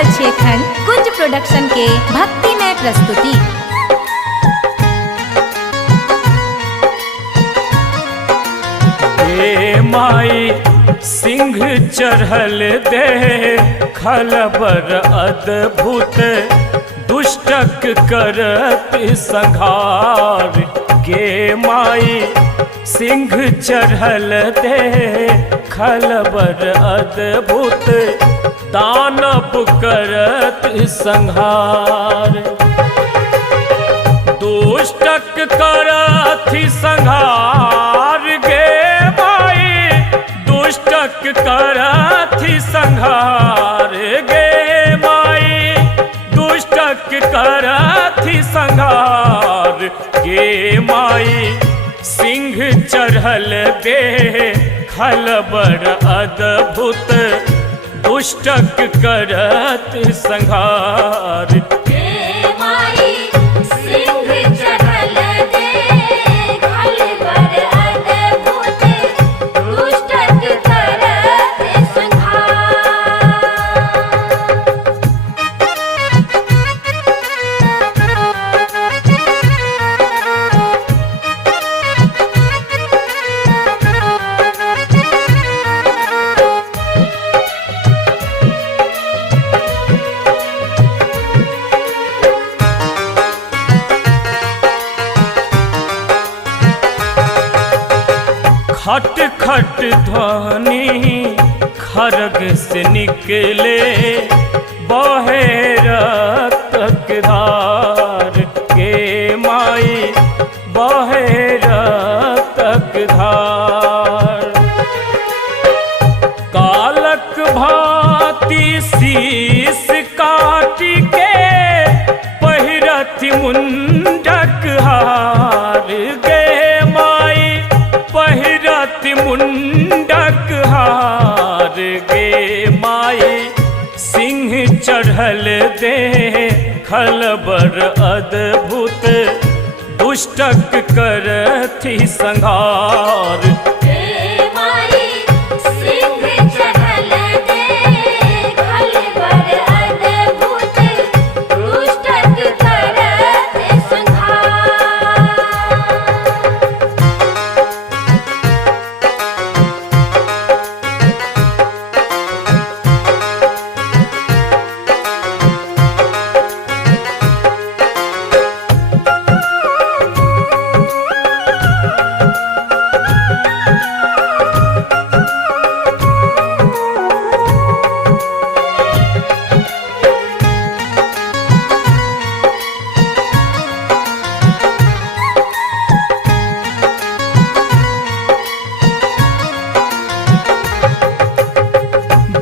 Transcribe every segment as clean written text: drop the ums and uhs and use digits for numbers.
रहल छी एखन कुंज प्रोडक्शन के भक्तिमय प्रस्तुति। हे माई सिंह चढ़ल दे खलबर अद्भुत दुष्टक करत संहार। गे माई सिंह चढ़ल दे खलबर अद्भुत दानव करत संहार। दुष्टक करत संहार गे माई दुष्टक करत संहार। गे माई दुष्टक करत संहार। गे माई सिंह चढ़ल दे खलबर अद्भुत दुष्टक करत संहार। खट खट ध्वनि खरग से निकले बहे रक्तक धार। के माई बहे रक्तक धार। कालक भांति शीस काटि के पहिरथ मुंडक हार। गे माई पहिरथ मुंडक हार। गे माई सिंह चढ़ल दे खलबर अद्भुत दुष्टक करथि संहार।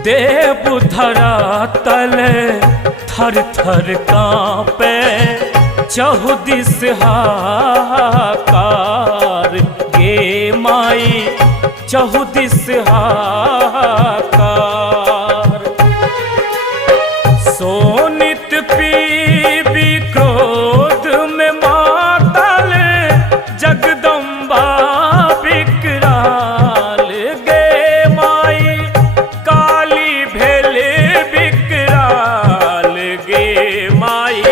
देव धरातल थर थर कांपे चहुदिस हाहाकार। गे माई चहुदिस हाहाकार। सोनित पीबी क्रोध में मातल जगदम्बा विकराल। गे माई काली भेले विकराल। गे माई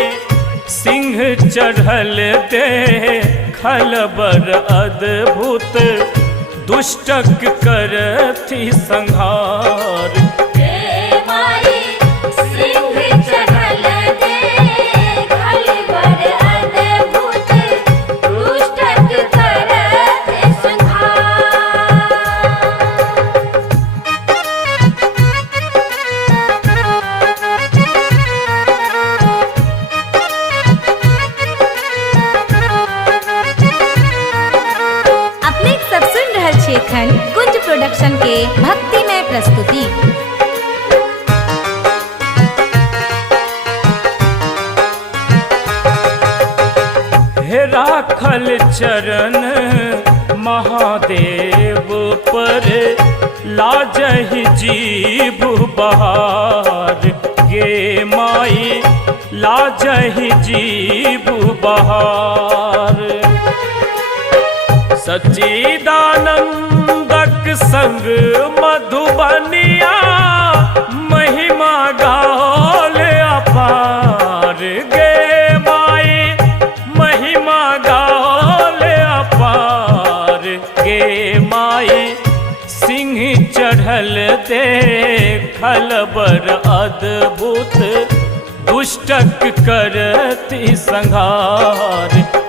सिंह चढ़ल दे खलबर अद्भुत दुष्टक करथि संहार। एखन कुंज प्रोडक्शन के भक्तिमय प्रस्तुति। हे राखल चरण महादेव पर लाजहि जीव बहार। गे माई लाजहि जीव बहार। सच्चिदानंदक संग मधुबनिया महिमा गाओल पर अद्भुत दुष्टक करती संहार।